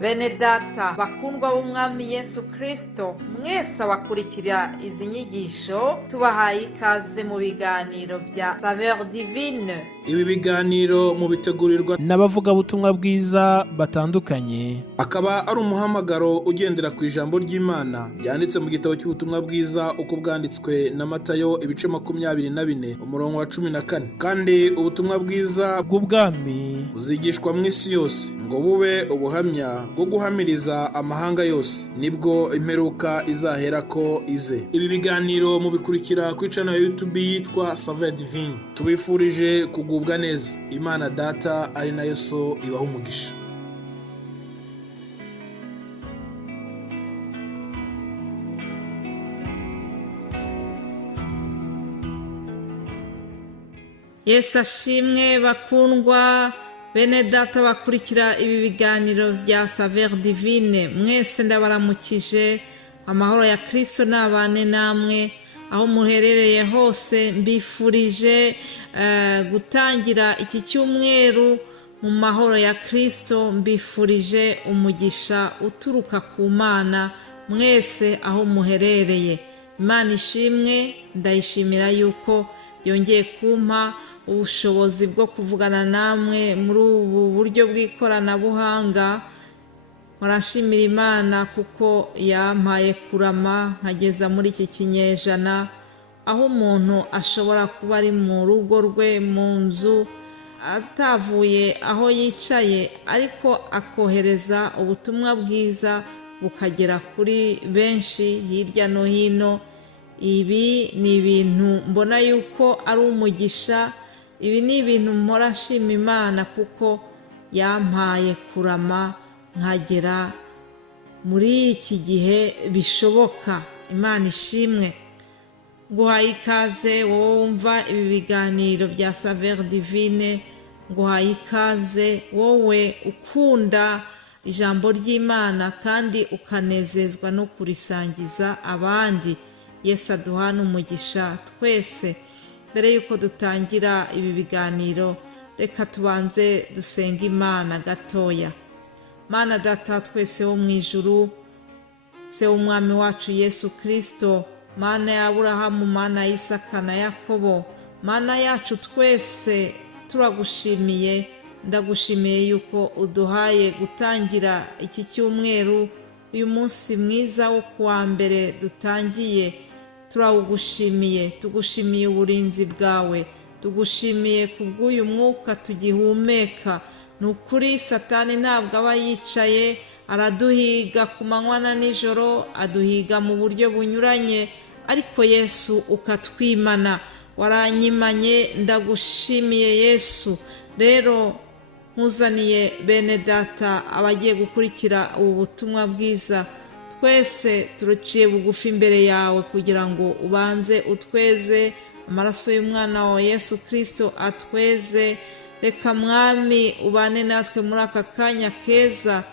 Bene data bakundwa b'umwami Yesu Kristo, mwese abakurikira izi nyigisho tubahaye ikaze mu biganiro bya Saveur Divine. Ibi biganiro mu bitegurirwa n'abavugabutumwa bwiza batandukanye, akaba ari umuhamagaro ugendera ku ijambo ry'Imana byanditse mu gitabo cy'ubutumwa bwiza uko bwanditswe na Matayo ibice 24 umurongo wa 14. Kandi ubutumwa bwiza bw'ubwami buzigishwa mu isi yose ngo bube ubuhamya bwo guhamiriza amahanga yose, nibwo imperuka izahera ko ize. Ibi biganiro mubikurikira ku channel ya YouTube yitwa Saveur Divine. Tubifurije kugubwa neza. Imana Data ari nayo So ibaha umugisha. Yesu ashimwe bakundwa bene data bakurikira ibi biganiro bya Saveur Divine. Mwese ndabaramukije, amahoro ya Kristo nabane namwe aho muherereye hose. Mbifurije gutangira iki cyumweru mu mahoro ya Kristo. Mbifurije umugisha uturuka ku Mana mwese aho muherereye. Imana ishimwe, ndayishimira yuko yongeye kumpa ubushobozi bwo kuvugana namwe muri ubu buryo bw'ikoranabuhanga. Murashimira Imana kuko yampaye kurama nkageza muri iki kinyejana aho umuntu ashobora kuba ari mu rugo rwe, mu nzu, atavuye aho yicaye, ariko akohereza ubutumwa bwiza bukagera kuri benshi hirya no hino. Ibi ni ibintu mbona yuko ari umugisha. Ibi ni ibintu mpora nshima Imana kuko yampaye kurama nkagera muri iki gihe bishoboka. Imana ishimwe. Nguhaye ikaze wowe wumva ibi biganiro bya Saveur Divine. Nguhaye ikaze wowe ukunda ijambo ry'Imana kandi ukanezezwa no kurisangiza abandi. Yesu aduhana umugisha twese. Mbere yuko dutangira ibi biganiro, reka tubanze dusenga Imana gatoya. Mana Data twese wo mu ijuru, se w'umwami wacu Yesu Kristo, Mana ya Aburahamu, Mana ya Isaka na Yakobo, Mana yacu twese turagushimiye. Ndagushimiye yuko uduhaye gutangira iki cyumweru, uyu munsi mwiza wo kuwa mbere dutangiye. Turawugushimiye, tugushimiye uburinzi bwawe, tugushimiye kubw'uyu mwuka tugihumeka. Nukuri Satani ntabwo aba yicaye araduhiga ku manywa na nijoro, aduhiga mu buryo bunyuranye, ariko Yesu ukatwimana. Waranyimanye, ndagushimiye Yesu. Rero nkuzaniye bene data abagiye gukurikira ubu butumwa bwiza, twese turuciye bugufi imbere yawe kugira ngo ubanze utweze. Amaraso y'umwana wa Yesu Kristo atweze. Reka mwami ubane natwe muri aka kanya keza.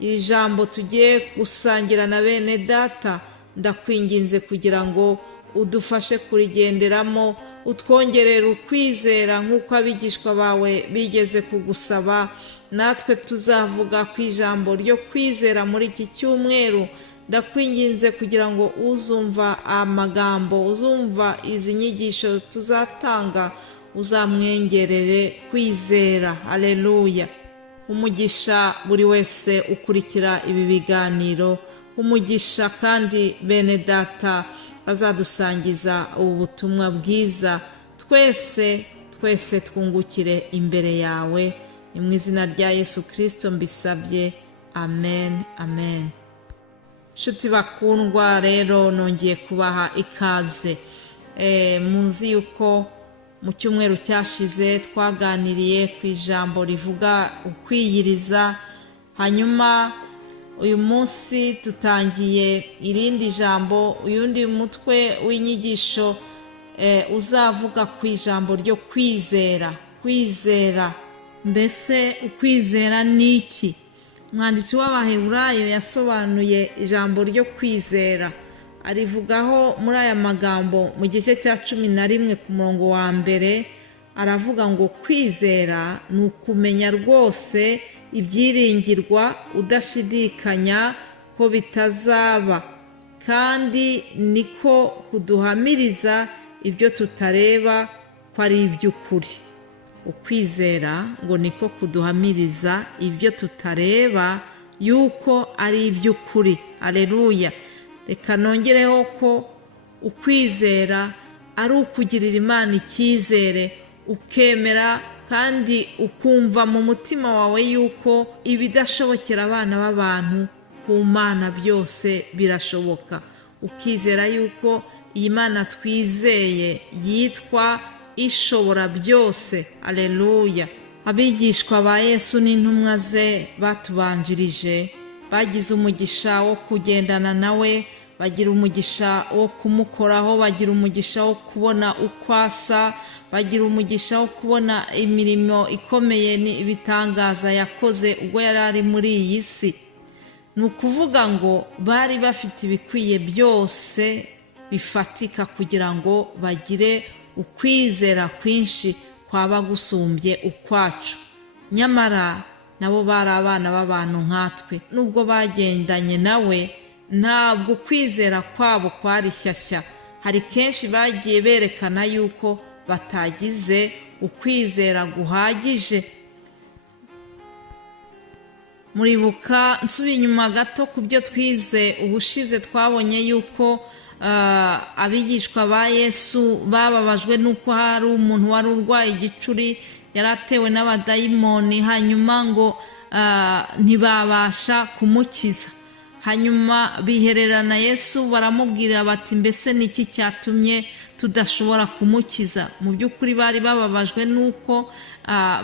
Iri jambo tugiye gusangira na bene data, ndakwinginze kugira ngo udufashe kurigenderamo, utwongerera ukwizera nk'uko abigishwa bawe bigeze kugusaba. Natwe tuzavuga ku ijambo ryo kwizera muri iki cyumweru. Ndakwinginze kugira ngo uzumva amagambo, uzumva izi nyigisho tuzatanga, uzamwengerere kwizera. Haleluya. Umugisha buri wese ukurikira ibi biganiro, umugisha kandi bene data bazadusangiza ubu butumwa bwiza. Twese twungukire imbere yawe. Ni mu izina rya Yesu Kristo mbisabye, amen, amen. Nshuti bakundwa, rero nongeye kubaha ikaze. Muzi yuko mu cyumweru cyashize twaganiriye ku ijambo rivuga ukwiyiriza, hanyuma uyu munsi tutangiye irindi jambo, uyundi mutwe w'inyigisho uzavuga ku ijambo ryo kwizera. Mbese ukwizera ni iki? Umwanditsi w'Abaheburayo yasobanuye ijambo ryo kwizera, arivugaho muri aya magambo mu gice cya 11 ku murongo wa mbere. Aravuga ngo kwizera ni ukumenya rwose ibyiringirwa udashidikanya ko bitazaba, kandi niko kuduhamiriza ibyo tutareba ko ari iby'ukuri. Ukwizera ngo niko kuduhamiriza ibyo tutareba yuko ari iby'ukuri. Aleluya! Reka nongereho ko ukwizera ari ukugirira Imana icyizere, ukemera kandi ukumva mu mutima wawe yuko ibidashobokera abana b'abantu ku Mana byose birashoboka. Ukizera yuko iyi Mana twizeye yitwa ishobora byose. Aleluya! Abigishwa ba Yesu n'intumwa ze batubanjirije bagize umugisha wo kugendana nawe, bagira umugisha wo kumukoraho, bagira umugisha wo kubona uko asa, bagira umugisha wo kubona imirimo ikomeye n'ibitangaza yakoze ubwo yari ari muri iyi si. Ni ukuvuga ngo bari bafite ibikwiye byose bifatika kugira ngo bagire ukwizera kwinshi kwaba gusumbye ukwacu. Nyamara nabo bari abana b'abantu nkatwe, nubwo bagendanye nawe ntabwo ukwizera kwabo kwari shyashya. Hari kenshi bagiye berekana yuko batagize ukwizera guhagije. Muribuka nsubiye inyuma gato ku byo twize ubushize, twabonye yuko abigishwa ba Yesu bababajwe nuko hari umuntu wari urwaye igicuri, yari atewe n'abadayimoni, hanyuma ngo ntibabasha kumukiza. Hanyuma bihererana Yesu baramubwira bati mbese niki cyatumye tudashobora kumukiza? Mu by'ukuri bari bababajwe nuko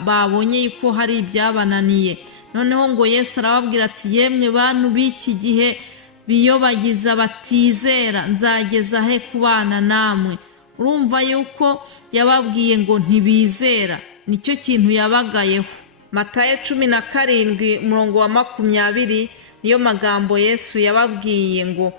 babonye yuko hari ibyabananiye. Noneho ngo Yesu arababwira ati yemwe bantu b'iki gihe biyobagiza batizera, nzageza he kubana namwe? Urumva yuko yababwiye ngo ntibizera, nicyo kintu yabagayeho. Matayo 17:20 niyo magambo Yesu yababwiye ngo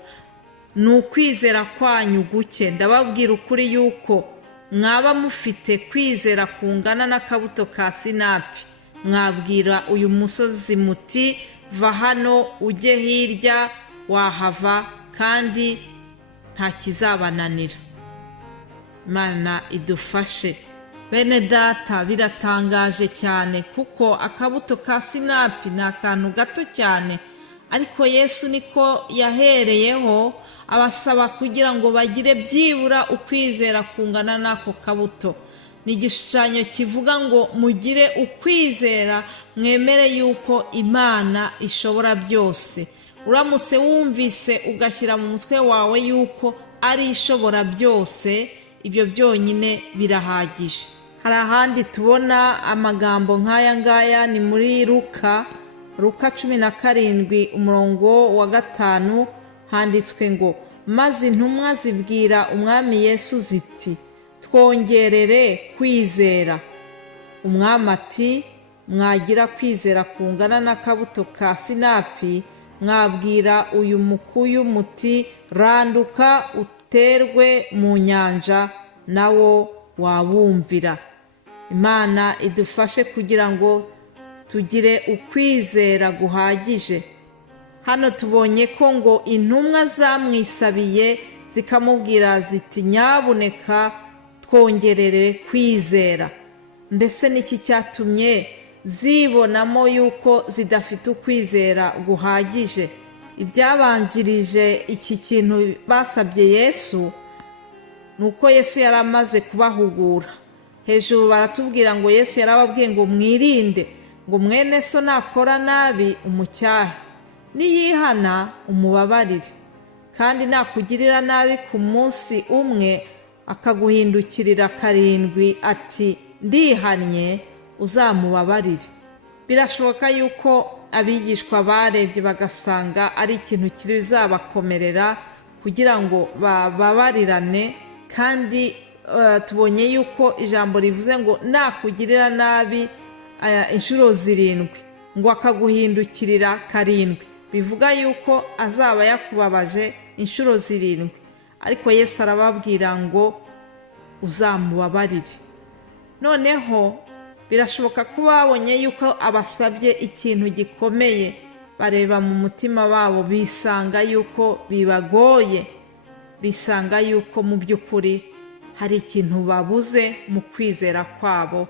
ni ukwizera kwanyu guke. Ndababwira ukuri yuko mwaba mufite kwizera kungana n'akabuto ka sinapi, mwabwira uyu musozi muti va hano ujye hirya, wahava kandi nta kizabananira. Imana idufashe. Bene data, biratangaje cyane kuko akabuto ka sinapi ni akantu gato cyane, ariko Yesu niko yahereyeho abasaba kugira ngo bagire byibura ukwizera kungana n'ako kabuto. Ni igishushanyo kivuga ngo mugire ukwizera, mwemere yuko Imana ishobora byose. Uramutse wumvise ugashyira mu mutwe wawe yuko ari ishobora byose, ibyo byonyine birahagije. Hari ahandi tubona amagambo nk'aya ngaya, ni muri Luka 17:5 handitswe ngo maze intumwa zibwira umwami Yesu ziti twongerere kwizera. Umwami ati mwagira kwizera kungana n'akabuto ka sinapi, mwabwira uyu mukuyu muti randuka uterwe mu nyanja, nawo wabumvira. Imana idufashe kugira ngo tugire ukwizera guhagije. Hano tubonye ko ngo intumwa zamwisabiye zikamubwira ziti nyabuneka twongerere kwizera. Mbese niki cyatumye zibonamo yuko zidafite ukwizera guhagije? Ibyabanjirije iki kintu basabye Yesu nuko Yesu yari amaze kubahugura. Hejuru baratubwira ngo Yesu yarababwiye ngo mwirinde, ngo mwene so nakora nabi umucyahe, niyihana umubabarire, kandi nakugirira nabi ku munsi umwe akaguhindukirira 7 ati ndihannye, uzamubabarire. Birashoboka yuko abigishwa barebye bagasanga ari ikintu kizabakomerera kugira ngo bababarirane, kandi tubonye yuko ijambo rivuze ngo nakugirira nabi inshuro 7 ngo akaguhindukirira 7, bivuga yuko azaba yakubabaje inshuro 7, ariko Yesu arababwira ngo uzamubabarire. Noneho birashoboka ko babonye yuko abasabye ikintu gikomeye, bareba mu mutima wabo bisanga yuko bibagoye, bisanga yuko mu by'ukuri hari ikintu babuze mu kwizera kwabo,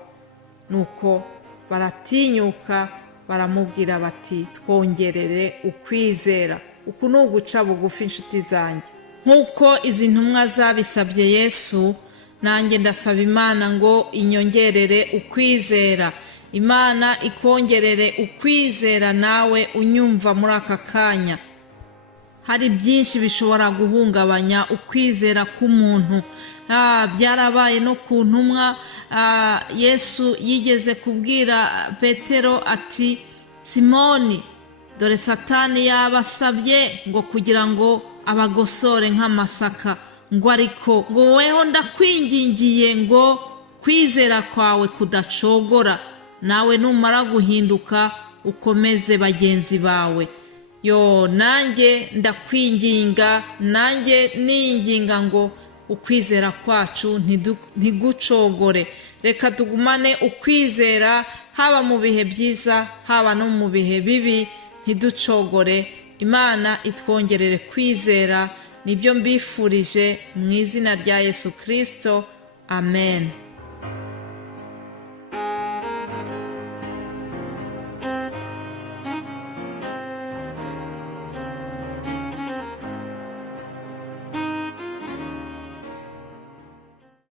nuko baratinyuka baramubwira bati twongerere ukwizera. Uku ni uguca bugufi inshuti zanjye. Nk'uko izi ntumwa zabisabye Yesu, nanjye ndasaba Imana ngo inyongerere ukwizera. Imana ikongerere ukwizera nawe unyumva muri aka kanya. Hari byinshi bishobora guhungabanya ukwizera k'umuntu. Byarabaye no ku ntumwa. Yesu yigeze kubwira Petero ati, Simoni, dore Satani yabasabye ngo kugira ngo abagosore nk'amasaka, ngo ariko ngo weho ndakwingingiye ngo kwizera kwawe kudacogora, nawe numara guhinduka ukomeze bagenzi bawe. Nanjye ndakwinginga, nanjye ninginga ngo ukwizera kwacu ntigucogore. Reka tugumane ukwizera, haba mu bihe byiza haba no mu bihe bibi, ntiducogore. Imana itwongerere kwizera, nibyo mbifurije mu izina rya Yesu Kristo. Amen.